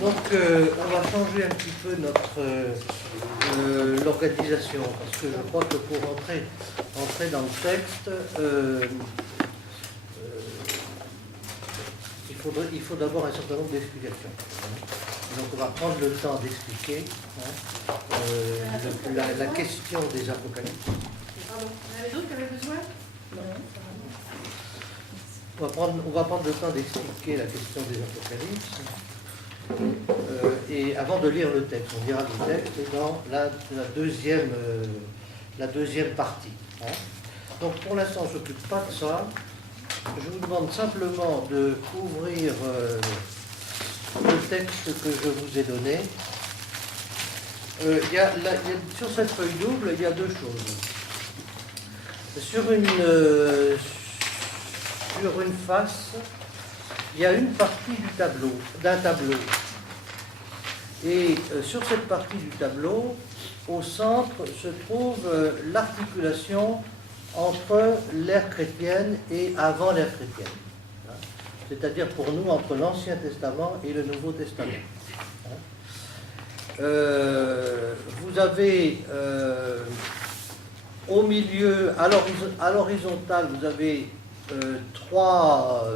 Donc, on va changer un petit peu notre l'organisation, parce que je crois que pour entrer dans le texte, il faut d'abord un certain nombre d'explications. Donc, on va prendre le temps d'expliquer la question des apocalypses. Pardon, il y en avait d'autres qui avaient besoin? Non. On va prendre le temps d'expliquer la question des apocalypses. Et avant de lire le texte, on lira le texte dans la deuxième partie. Hein. Donc pour l'instant, on ne s'occupe pas de ça. Je vous demande simplement de ouvrir le texte que je vous ai donné. Sur cette feuille double, il y a deux choses. Sur une face, il y a une partie d'un tableau. Et sur cette partie du tableau, au centre, se trouve l'articulation entre l'ère chrétienne et avant l'ère chrétienne. Hein. C'est-à-dire pour nous, entre l'Ancien Testament et le Nouveau Testament. Hein. Vous avez au milieu, à l'horizontale, vous avez trois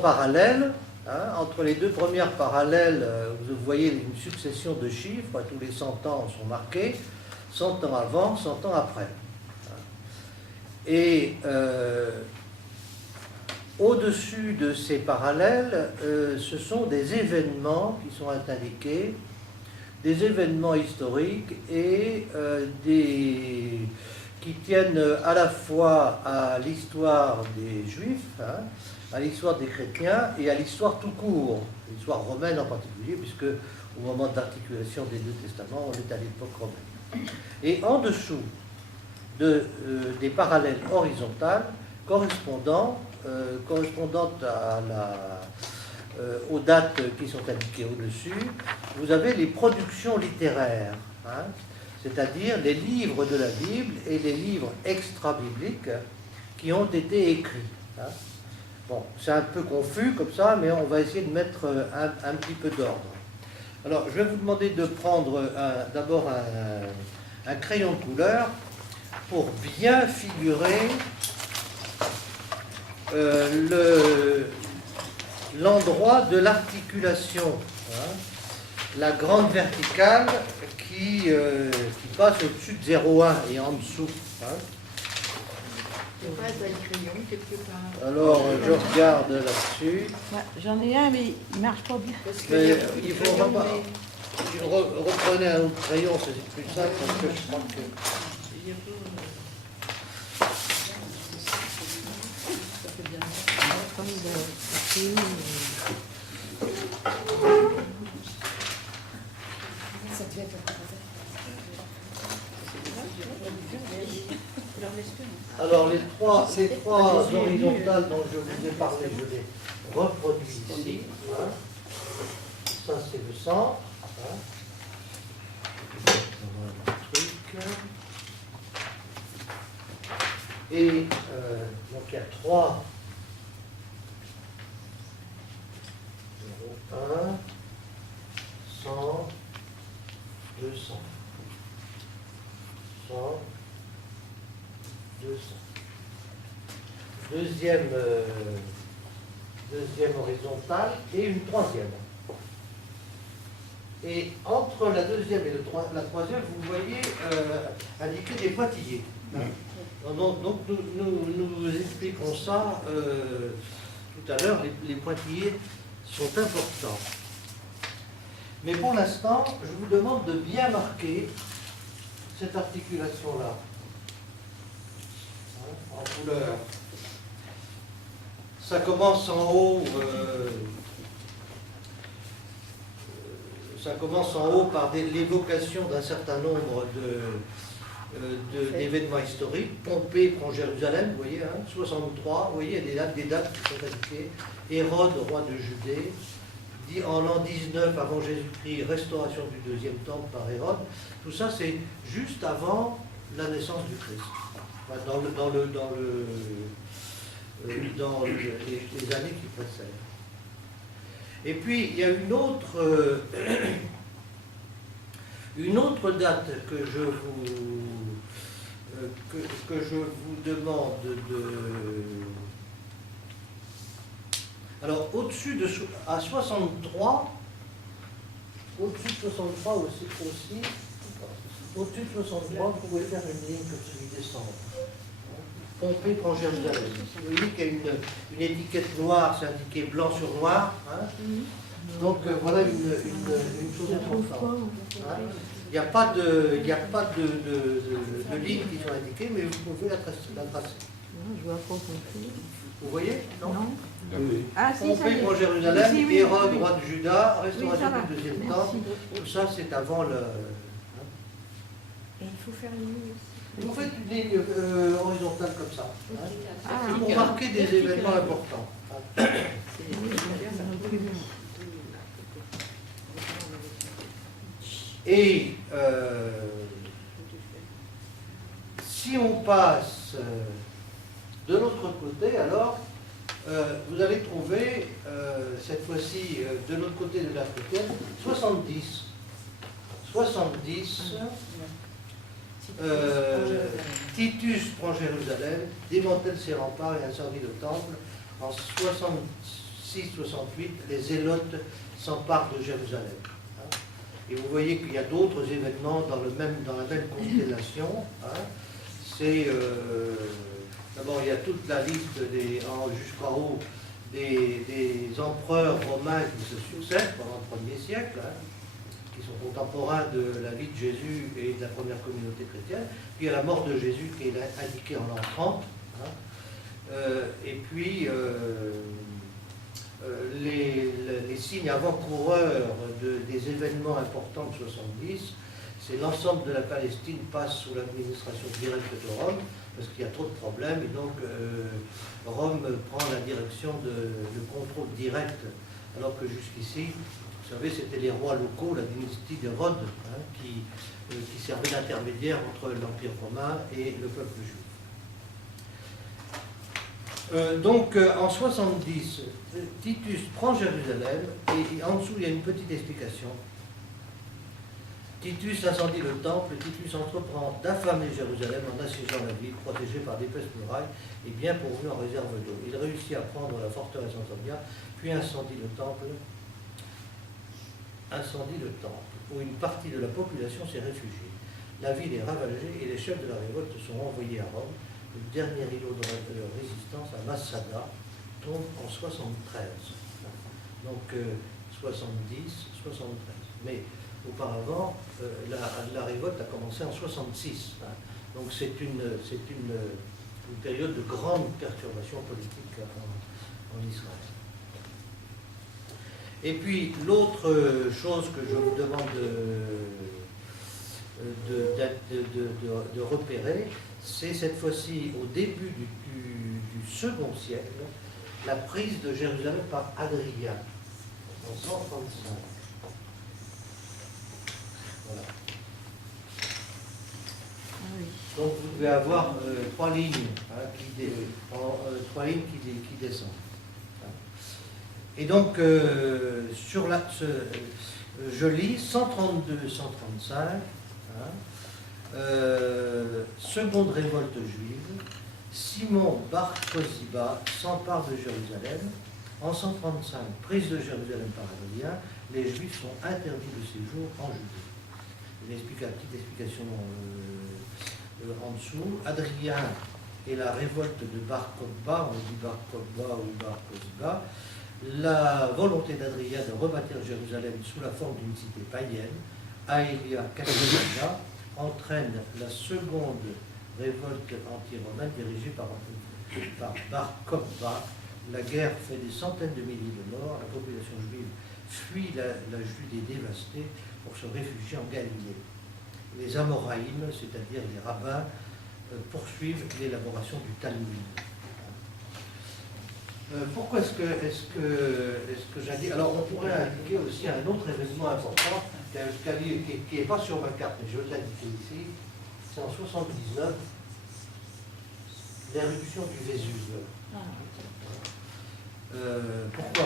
parallèles. Hein, entre les deux premières parallèles, vous voyez une succession de chiffres, tous les 100 ans sont marqués, 100 ans avant, 100 ans après. Et au-dessus de ces parallèles, ce sont des événements qui sont indiqués, des événements historiques et qui tiennent à la fois à l'histoire des Juifs, hein, à l'histoire des chrétiens et à l'histoire tout court, l'histoire romaine en particulier, puisque au moment de l'articulation des deux testaments, on est à l'époque romaine. Et en dessous des parallèles horizontales, correspondant aux dates qui sont indiquées au-dessus, vous avez les productions littéraires, hein, c'est-à-dire les livres de la Bible et les livres extra-bibliques qui ont été écrits. Hein. Bon, c'est un peu confus comme ça, mais on va essayer de mettre un petit peu d'ordre. Alors, je vais vous demander de prendre d'abord un crayon de couleur pour bien figurer l'endroit de l'articulation. Hein, la grande verticale qui passe au-dessus de 0,1 et en dessous. Hein. Alors, je regarde là-dessus. Ouais, j'en ai un, mais il ne marche pas bien. Mais il faut reprenez un autre crayon, c'est plus simple parce que je crois que... Alors, les trois horizontales dont je vous ai parlé, je les reproduis ici. Hein. Ça, c'est le centre. Hein. Et donc, il y a 3. 0, 1, 100, 200. 100. 200. Deuxième horizontale et une troisième. Et entre la deuxième et la troisième, vous voyez indiquer des pointillés. Donc nous expliquerons ça tout à l'heure. Les pointillés sont importants. Mais pour l'instant, je vous demande de bien marquer cette articulation-là. En couleur. Ça commence en haut. Ça commence en haut par l'évocation d'un certain nombre d'événements historiques. Pompée prend Jérusalem, vous voyez, hein, 63, vous voyez, il y a des dates qui sont indiquées. Hérode, roi de Judée, dit en l'an 19 avant Jésus-Christ, restauration du deuxième temple par Hérode. Tout ça, c'est juste avant la naissance du Christ. Dans les années qui précèdent. Et puis, il y a une autre date que je vous demande de... Alors, à 63, au-dessus de 63 aussi, au-dessus de 63, vous pouvez faire une ligne comme celui décembre. Pompée prend Jérusalem. Vous voyez qu'il y a une étiquette noire, c'est indiqué blanc sur noir. Hein. Donc voilà une chose importante. Hein. Il n'y a pas de lignes qui sont indiquées, mais vous pouvez la tracer. Je vois pas compris. Vous voyez? Non. Ah, si, ça y Pompée est. prend Jérusalem, Si, oui, Hérode, oui. roi de Juda, Oui, restauration ça va. du deuxième Merci. temple. Tout ça, c'est avant le... Et il faut faire une ligne aussi. Vous faites une ligne horizontale comme ça. Hein. Ah, C'est pour marquer des événements importants. Hein. Et si on passe de l'autre côté, alors, vous allez trouver, cette fois-ci, de l'autre côté de la frontière, 70. 70. Titus prend Jérusalem, démantèle ses remparts et incendie le temple. En 66-68, les Zélotes s'emparent de Jérusalem. Et vous voyez qu'il y a d'autres événements dans la même constellation. Hein. C'est d'abord il y a toute la liste jusqu'en haut des empereurs romains qui se succèdent pendant le 1er siècle, hein, qui sont contemporains de la vie de Jésus et de la première communauté chrétienne. Puis il y a la mort de Jésus qui est indiquée en l'an 30. Hein. Et puis les signes avant-coureurs des événements importants de 70, c'est l'ensemble de la Palestine passe sous l'administration directe de Rome, parce qu'il y a trop de problèmes, et donc Rome prend la direction le contrôle direct, alors que jusqu'ici, vous savez, c'était les rois locaux, la dynastie d'Hérode, hein, qui servait d'intermédiaire entre l'Empire romain et le peuple juif. Donc en 70, Titus prend Jérusalem, et en dessous il y a une petite explication. Titus incendie le temple, Titus entreprend d'affamer Jérusalem en assiégeant la ville, protégée par d'épaisses murailles et bien pourvue en réserve d'eau. Il réussit à prendre la forteresse Antonia, puis incendie le temple, où une partie de la population s'est réfugiée. La ville est ravagée et les chefs de la révolte sont envoyés à Rome. Le dernier îlot de résistance à Massada tombe en 73. Donc 70, 73. Mais auparavant, la révolte a commencé en 66. Hein. Donc c'est une période de grande perturbation politique en Israël. Et puis l'autre chose que je vous demande de repérer, c'est cette fois-ci au début du second siècle, la prise de Jérusalem par Adrien en 135. Voilà. Donc vous devez avoir trois lignes, hein, qui descendent. Et donc je lis 132-135. Seconde révolte juive, Simon Bar Kosiba s'empare de Jérusalem. En 135, prise de Jérusalem par Adrien, les Juifs sont interdits de séjour en Judée. Une petite explication en dessous. Adrien et la révolte de Bar Kokhba, on dit Bar Kokhba ou Bar Kosiba, la volonté d'Adrien de rebâtir Jérusalem sous la forme d'une cité païenne, Aelia Cassiana, entraîne la seconde révolte anti-romaine dirigée par Bar Kokhba. La guerre fait des centaines de milliers de morts. La population juive fuit la Judée dévastée pour se réfugier en Galilée. Les Amoraïm, c'est-à-dire les rabbins, poursuivent l'élaboration du Talmud. Pourquoi est-ce que j'indique? Alors on pourrait indiquer aussi un autre événement important qui n'est pas sur ma carte, mais je vais l'indiquer ici. C'est en 79, l'éruption du Vésuve. Pourquoi?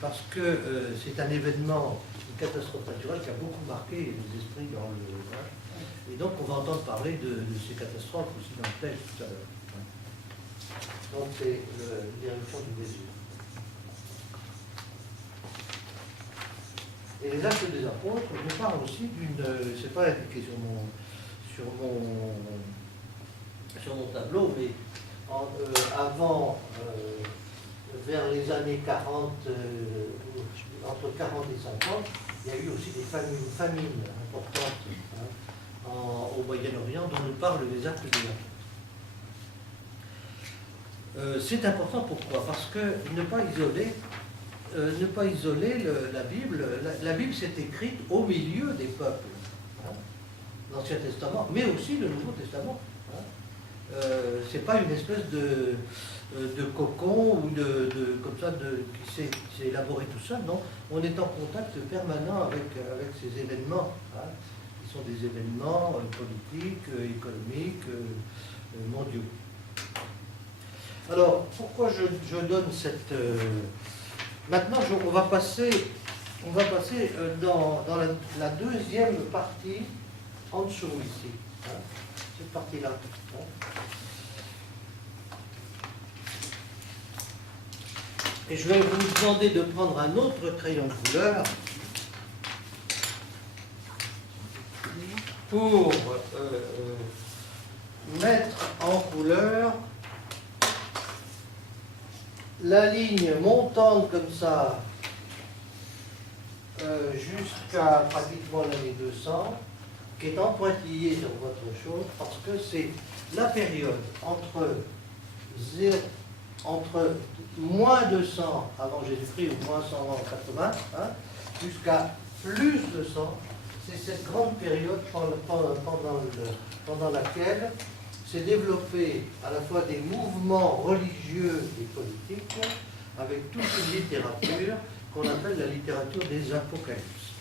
Parce que c'est un événement, une catastrophe naturelle qui a beaucoup marqué les esprits dans le... Et donc on va entendre parler de ces catastrophes aussi dans le texte tout à l'heure. Donc c'est l'éruption du Vésuve. Et les actes des apôtres, je parle aussi d'une... c'est pas indiqué sur mon tableau, mais avant, vers les années 40, entre 40 et 50, il y a eu aussi des famines importantes au Moyen-Orient dont nous parlent les actes des apôtres. C'est important, pourquoi? Parce que ne pas isoler la Bible. La Bible s'est écrite au milieu des peuples, l'Ancien Testament, mais aussi le Nouveau Testament. C'est pas une espèce de cocon ou comme ça qui s'est élaboré tout seul, non. On est en contact permanent avec ces événements, qui sont des événements politiques, économiques, mondiaux. Alors, pourquoi je donne cette... Maintenant, on va passer dans la deuxième partie, en dessous ici. Cette partie-là. Et je vais vous demander de prendre un autre crayon de couleur pour mettre en couleur la ligne montante comme ça jusqu'à pratiquement l'année 200, qui est en pointillé sur votre chose, parce que c'est la période entre moins 200 avant Jésus-Christ ou moins 180, jusqu'à plus 200. C'est cette grande période pendant laquelle s'est développé à la fois des mouvements religieux et politiques, avec toute une littérature qu'on appelle la littérature des apocalypses.